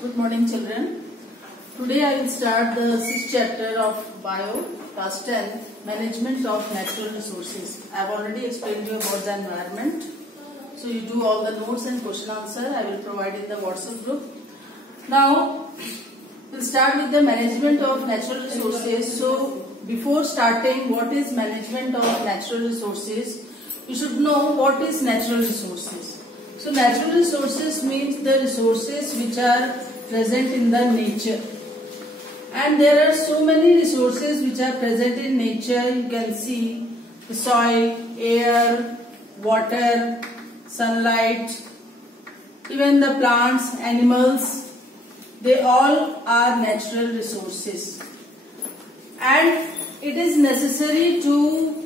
Good morning, children. Today I will start the 6th chapter of Bio, class 10, Management of Natural Resources. I have already explained you about the environment. So you do all the notes and question answer I will provide in the WhatsApp group. Now we'll start with the management of natural resources. So before starting what is management of natural resources, you should know what is natural resources. So natural resources means the resources which are present in the nature. And there are so many resources which are present in nature. You can see the soil, air, water, sunlight, even the plants, animals, they all are natural resources. And it is necessary to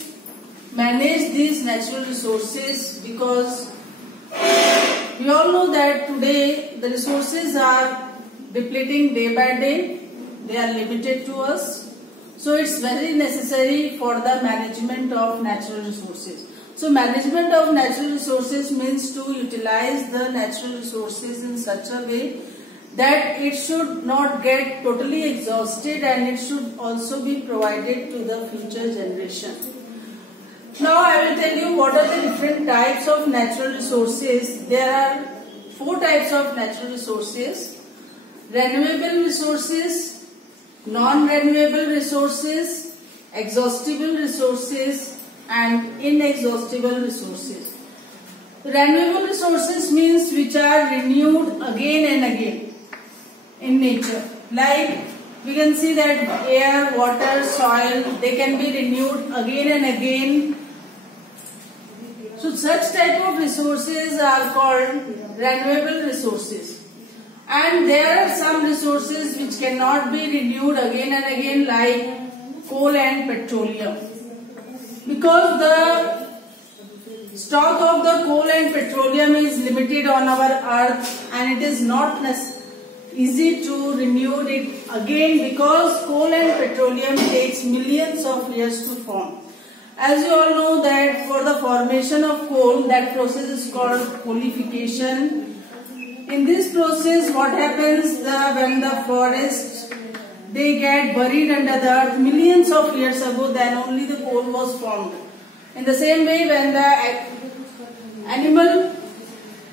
manage these natural resources because we all know that today the resources are depleting day by day. They are limited to us. So it's very necessary for the management of natural resources. So management of natural resources means to utilize the natural resources in such a way that it should not get totally exhausted and it should also be provided to the future generation. Now I will tell you what are the different types of natural resources. There are 4 types of natural resources: renewable resources, non-renewable resources, exhaustible resources and inexhaustible resources. Renewable resources means which are renewed again and again in nature. Like we can see that air, water, soil, they can be renewed again and again. So such type of resources are called renewable resources. And there are some resources which cannot be renewed again and again, like coal and petroleum. Because the stock of the coal and petroleum is limited on our earth and it is not easy to renew it again because coal and petroleum takes millions of years to form. As you all know that for the formation of coal, that process is called coalification. In this process, what happens when the forest they get buried under the earth millions of years ago, then only the coal was formed. In the same way, when the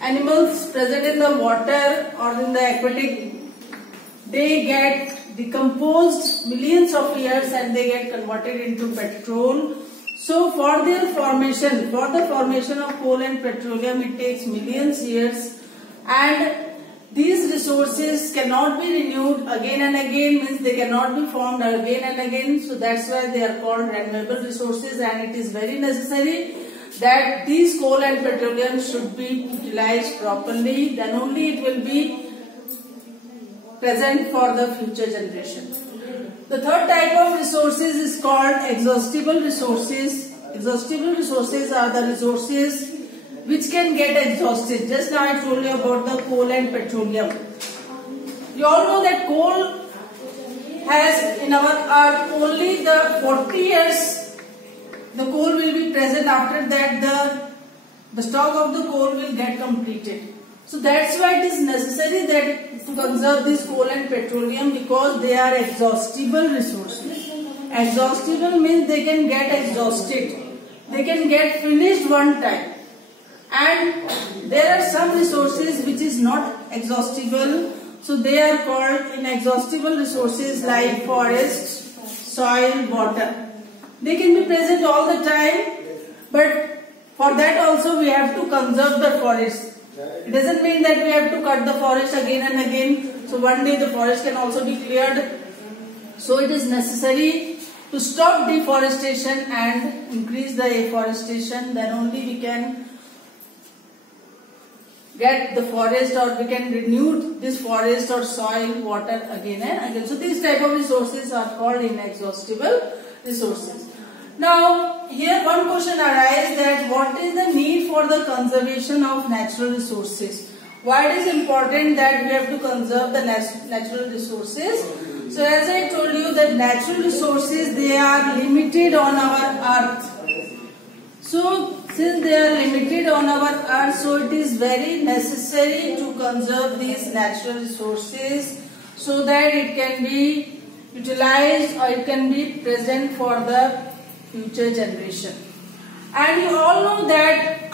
animals present in the water or in the aquatic, they get decomposed millions of years and they get converted into petrol. So for their formation, for the formation of coal and petroleum, it takes millions years, and these resources cannot be renewed again and again, means they cannot be formed again and again. So that's why they are called renewable resources, and it is very necessary that these coal and petroleum should be utilized properly, then only it will be present for the future generation. The third type of resources is called exhaustible resources. Exhaustible resources are the resources which can get exhausted. Just now I told you about the coal and petroleum. You all know that coal has in our earth only the 40 years the coal will be present. After that the stock of the coal will get completed. So that's why it is necessary that to conserve this coal and petroleum because they are exhaustible resources. Exhaustible means they can get exhausted. They can get finished one time. And there are some resources which is not exhaustible. So they are called inexhaustible resources like forest, soil, water. They can be present all the time, but for that also we have to conserve the forest. It doesn't mean that we have to cut the forest again and again. So one day the forest can also be cleared. So it is necessary to stop deforestation and increase the afforestation. Then only we can get the forest or we can renew this forest or soil, water again and again. So these type of resources are called inexhaustible resources. Now, here one question arises that what is the need for the conservation of natural resources? Why it is important that we have to conserve the natural resources? So as I told you that natural resources, they are limited on our earth. So Since they are limited on our earth, so it is very necessary to conserve these natural resources so that it can be utilized or it can be present for the future generation. And you all know that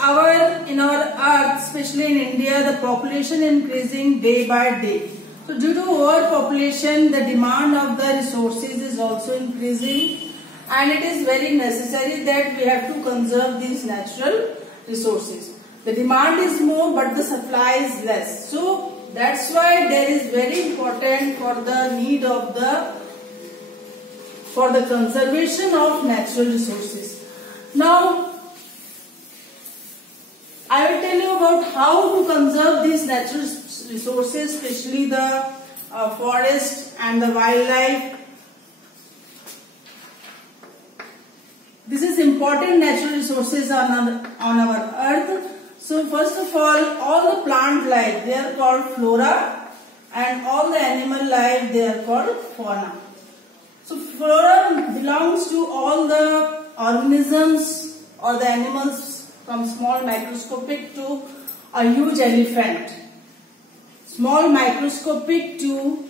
in our earth, especially in India, the population increasing day by day. So due to overpopulation, the demand of the resources is also increasing, and it is very necessary that we have to conserve these natural resources. The demand is more but the supply is less. So that's why there is very important for the need of for the conservation of natural resources. Now I will tell you about how to conserve these natural resources, especially the forest and the wildlife. This is important natural resources on our earth. So first of all the plant life, they are called flora, and all the animal life, they are called fauna. So flora belongs to all the organisms or the animals from small microscopic to a huge elephant. Small microscopic to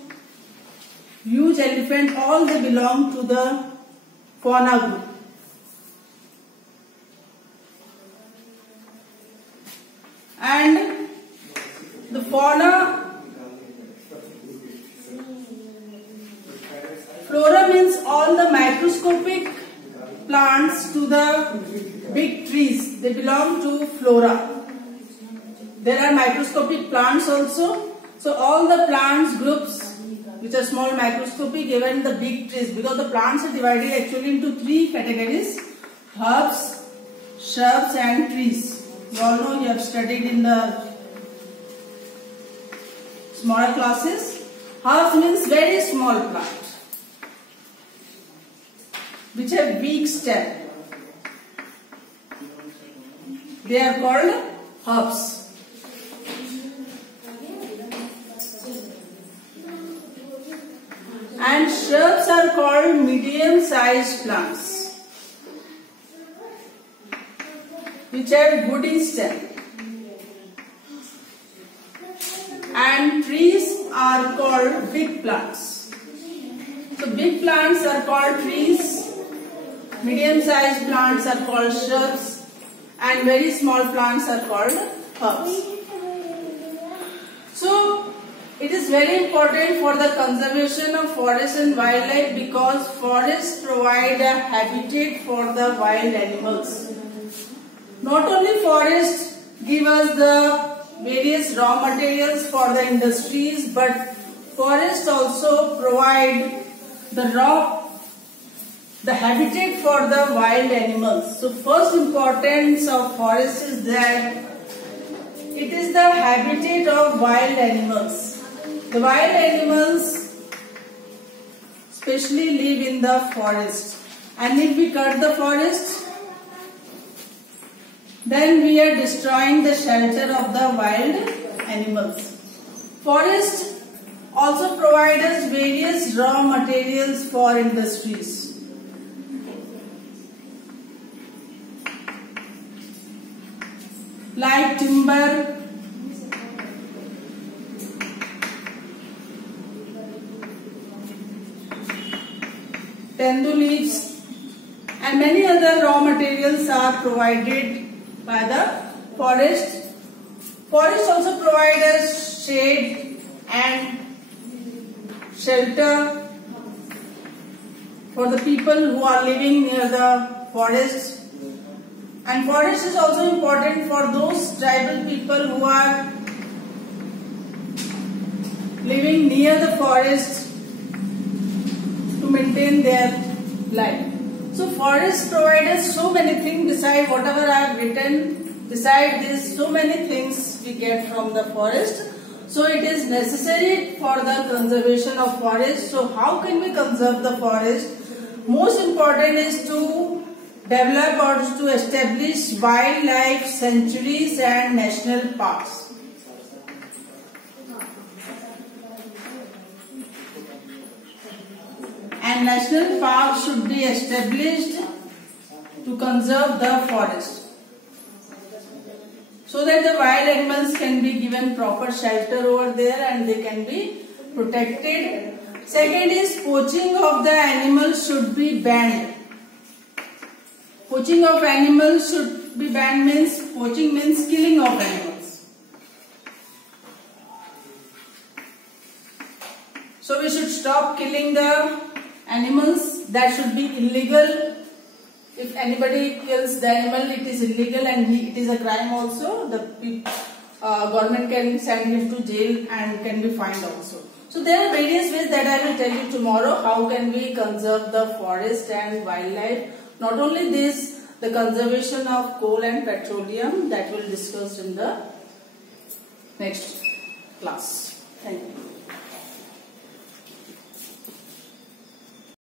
huge elephant, all they belong to the fauna group. And the fauna, flora means all the microscopic plants to the big trees, they belong to flora. There are microscopic plants also. So all the plants groups which are small microscopic, even the big trees, because the plants are divided actually into three categories: herbs, shrubs and trees. You all know, you have studied in the smaller classes. Herbs means very small plant which have weak stem. They are called herbs. And shrubs are called medium-sized plants which have woody stem. And trees are called big plants. So big plants are called trees, medium-sized plants are called shrubs, and very small plants are called herbs. So it is very important for the conservation of forest and wildlife, because forests provide a habitat for the wild animals. Not only forests give us the various raw materials for the industries, but forests also provide the habitat for the wild animals. So first importance of forest is that it is the habitat of wild animals. The wild animals especially live in the forest, and if we cut the forest, then we are destroying the shelter of the wild animals. Forests also provide us various raw materials for industries. Like timber, tendu leaves, and many other raw materials are provided by the forest. Forest also provide us shade and shelter for the people who are living near the forest. And forest is also important for those tribal people who are living near the forest to maintain their life. So forests provide us so many things beside whatever I have written. Beside this, so many things we get from the forest. So it is necessary for the conservation of forest. So how can we conserve the forest? Most important is to develop or to establish wildlife sanctuaries and national parks. And national parks should be established to conserve the forest. that the wild animals can be given proper shelter over there and they can be protected. Second is poaching of the animals should be banned. Poaching of animals should be banned means poaching means killing of animals. So we should stop killing the animals. That should be illegal. If anybody kills the animal, it is illegal and it is a crime also. The government can send him to jail and can be fined also. So there are various ways that I will tell you tomorrow. How can we conserve the forest and wildlife? Not only this, the conservation of coal and petroleum, that will be discussed in the next class. Thank you.